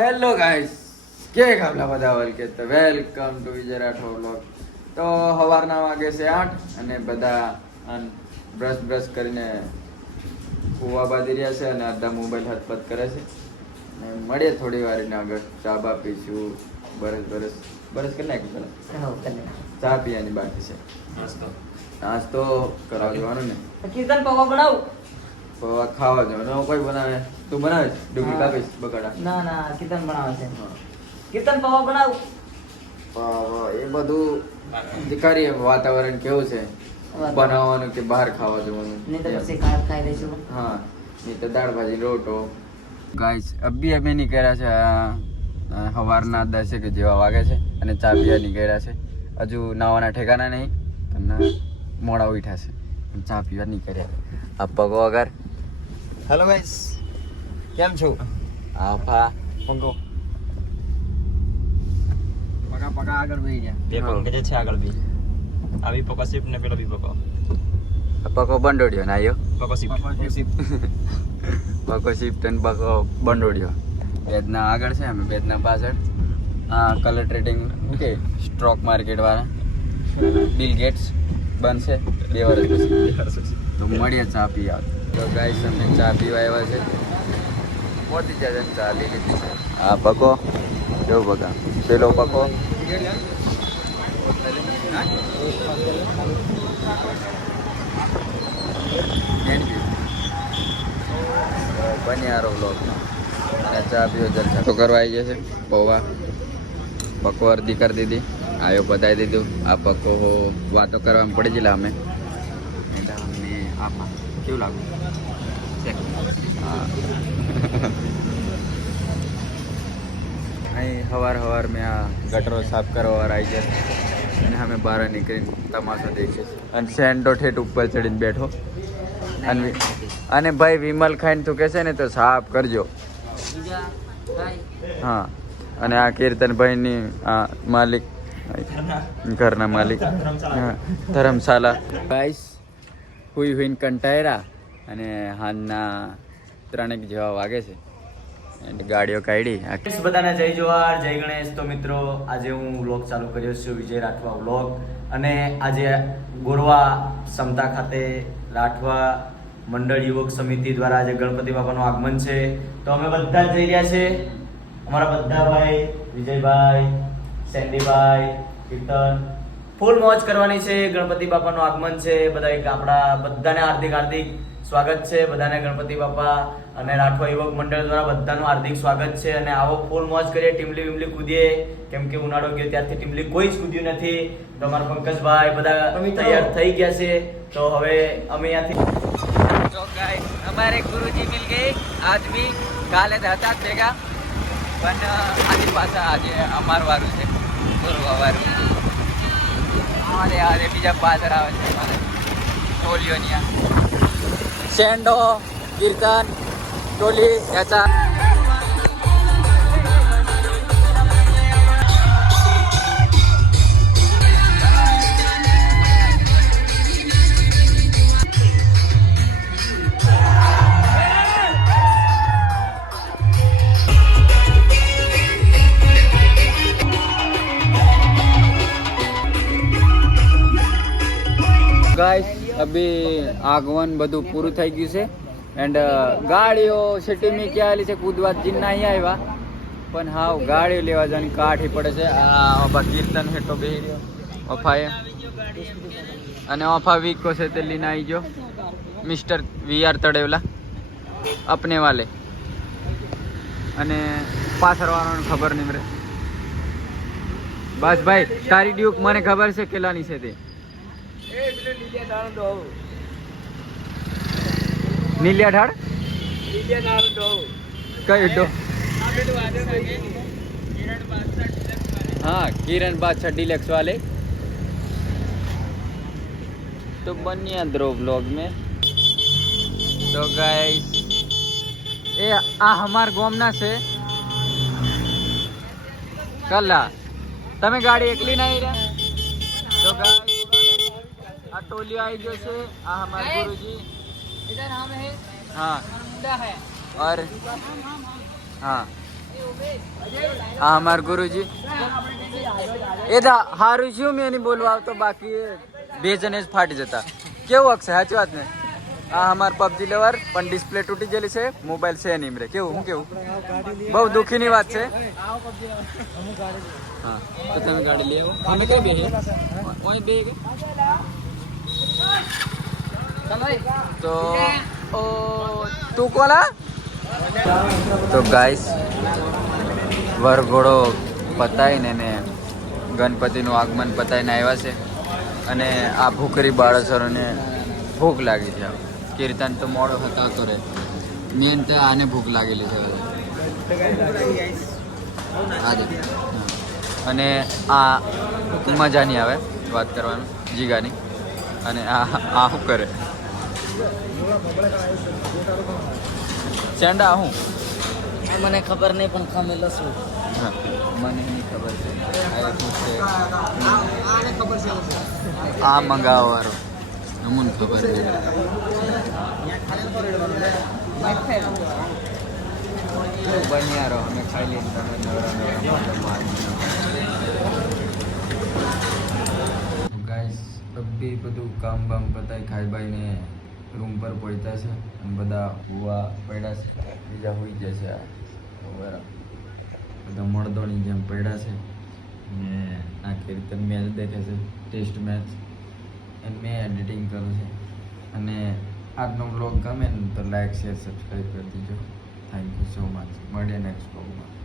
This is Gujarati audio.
હેલો ગાઈસ, કે ખાબલા બધા વલકે તો welcome to Vijay Rathod vlog. તો સવારના વાગે છે 8 અને બધા બ્રશ કરીને કુવા બાંધી રહ્યા છે અને અડધા મોબાઈલ હાથપત કરે છે. અને મળીએ થોડી વાર ને આગળ ચા બા પીશું. બરસ કરી નાખ્યું પેલા ચા પીવાની બાકી છે. નાસ્તો કરાવ જવાનું ને કીર્તન પૌવા બનાવું. પૌવા ખાવા જવાનું. કોઈ બનાવે? તું બનાવે? ડુંગળી કાપીશ બકાડા? ના કીર્તન બનાવે છે. કીર્તન પૌવા બનાવું. એ બધું કરીએ. વાતાવરણ કેવું છે બનાવવાનું કે બહાર ખાવા જવાનું? નહીં તો પછી ખાઈ લઈશું. હા, નહીં તો દાળ ભાજી રોટો. ગાઈસ અભી અમે નીકળ્યા છે સવારના 10 કે જેવા વાગે છે અને ચા પીવા નીકળ્યા છે. હજુ નાવાના ઠેકાના નહીં અને મોડા ઉઠ્યા છે. ચા પીવા નીકળ્યા. આ પગો વગર. હેલો ગાઈસ, કેમ છો? આફા પગો પકા આગળ વહી ગયા. બે પંકજ છે આગળ બી. આવી પકો શિપ ને પેલો બી પકો. પકો બંડોડ્યો ના આવ્યો. પકો શિપ. પકો શિફ્ટ અને પકો બંડોડ્યો. બેદના આગળ છે, અમે બેદના પાછળ. હા, કલર ટ્રેડિંગ કે સ્ટોક માર્કેટ વાળા બિલ ગેટ્સ બનશે 2 વર્ષ પછી. તો મળીએ ચા પી આવ. તો ગાઈસ અમે ચા પીવા આવ્યા છે. પહોંચી જાય ચા લઈ લીધી છે. હા પકો કેવો પકા પેલો પકો બન્યારો બ્લોગમાં અને ચા પીવો જલસા તો કરવા આવી જશે. પૌવા પકો અડધી કરી દીધી. આયો બતાવી દીધું. આ પકો વાતો કરવામાં પડી ગયેલા અમે. આપા કેવું લાગુ? હા અહીં સવાર મેં આ ગટરો સાફ કરવા આવી જાય અને અમે બહાર નીકળીને તમાશો દેખીએ અને સેન્ડો ઠેઠ ઉપર ચડીને બેઠો અને ભાઈ વિમલ ખાઈને તું કહેશે ને તો સાફ કરજો. હા, અને આ કીર્તનભાઈની આ માલિક ઘરના માલિક ધર્મશાલા. ગાઈસ હુઈને કંટાળ્યા અને હાલના 3 જેવા વાગે છે. ગાડીઓ કાઢી. બધાને જય જવાહર, જય ગણેશ. તો મિત્રો આજે હું વ્લોગ ચાલુ કર્યો છું, વિજય રાઠવા વ્લોગ. અને આજે ગોરવા સમતા ખાતે રાઠવા મંડળ યુવક સમિતિ દ્વારા આજે ગણપતિ બાપાનું આગમન છે. તો અમે બધા જ જઈ રહ્યા છે. અમારા બધા ભાઈ વિજયભાઈ, સેન્ડીભાઈ, કીર્તન ફૂલ મોજ કરવાની છે. ગણપતિ બાપાનું આગમન છે. બધા આપણા બધાને હાર્દિક સ્વાગત છે. બધાને ગણપતિ બાપા અને રાઠવા યુવક મંડળ દ્વારા બધાનું હાર્દિક સ્વાગત છે. અને આવો ફૂલ મોજ કરીએ, ટીમલી વિમલી કૂદીએ. કેમ કે ઉનાળો ગયો ત્યારથી ટીમલી કોઈ જ કૂદ્યું નથી. તો અમારા પંકજભાઈ બધા તૈયાર થઈ ગયા છે. તો હવે અમે અહીંયાથી તો ગાઈસ हमारे गुरुजी मिल गए आज भी. કાલે હતા ભેગા પણ આજે પાછા આજે અમાર વારું છે ગુરુવા વારું. અરે બીજા પાછળ આવે છે અમારે ટોલીઓની સેન્ડો કીર્તન ટોલી याचा ગાઈસ અભી આગમન બધું પૂરું થઈ ગયું છે. એન્ડ ગાડીઓ સિટીમાં ક્યાં છે કૂદવા જીન નહીં આવ્યા પણ હા ગાડીઓ લેવા જવાની કાઠી પડે છે. આ કીર્તન હેઠો બેહી રહ્યો ઓફાએ અને ઓફા વીકો છે તે લઈને આવી ગયો મિસ્ટર VR તળેવલા અપને વાલે. અને પાછળ વાળાને ખબર નહીં મળે. બસ ભાઈ તારી ડ્યુક મને ખબર છે કેટલાની છે તે. નીલિયા ઢાળ કઈ ડો? हाँ किरण बादशाह डिलक्स वाले. तो बनिया द्रो ब्लॉग में. तो गाइस ए आ हमार गोमना से कला તમે ગાડી એકલી ના આવી રહ્યા. તો ગાइस આ ટોલી આવી ગયો છે. આ हमारे गुरुजी इधर हम है. हाँ मुंडा है और हाँ હા અમાર ગુરુજી એ દા હારું છું મેં નહીં બોલવા આવતો બાકી બે જણે જ ફાટી જતા કેવું હકશે સાચી વાત ને આ અમાર પબજી લેવર પણ ડિસ્પ્લે તૂટી ગયેલી છે મોબાઈલ છે નહીં રે કેવું હું કેવું બહુ દુઃખીની વાત છે હા તો તમે ગાડી લઈ આવો અમે કઈ બે ઓય બે તો ઓ તું કોલા તો ગાઈસ વરઘોડો પતાવીને ને ગણપતિનું આગમન પતાવીને આવ્યા છે અને આ ભૂખરી બાળસરોને ભૂખ લાગી છે કીર્તન તો મોડો હતા કરે મેન તો આને ભૂખ લાગેલી છે અને આ મજા નહીં આવે વાત કરવાનું જીગાની અને આ શું કરે ચેંડા હું મને ખબર નહીં પણ ખમેલો છું મને નહીં ખબર છે આ મંગાવવાનો મને ખબર છે બન્યા રહો અમે ખાઈ લઈએ તમે ગાઈસ બી બધું કામ બામ પતાય ખાઈ બાઈને રૂમ પર પહોંચ્યા છે અને બધા હુવા પડ્યા છે બીજા હોઈ જશે બરાબર બધા મળદોની જેમ પડ્યા છે ને આ કીર્તન મેચ દેખે છે ટેસ્ટ મેચ અને મેં એડિટિંગ કરું છે અને આજનો બ્લોગ ગમે ને તો લાઈક શેર સબસ્ક્રાઈબ કરી દીજો થેન્ક યુ સો મચ મળીએ નેક્સ્ટ બ્લોગમાં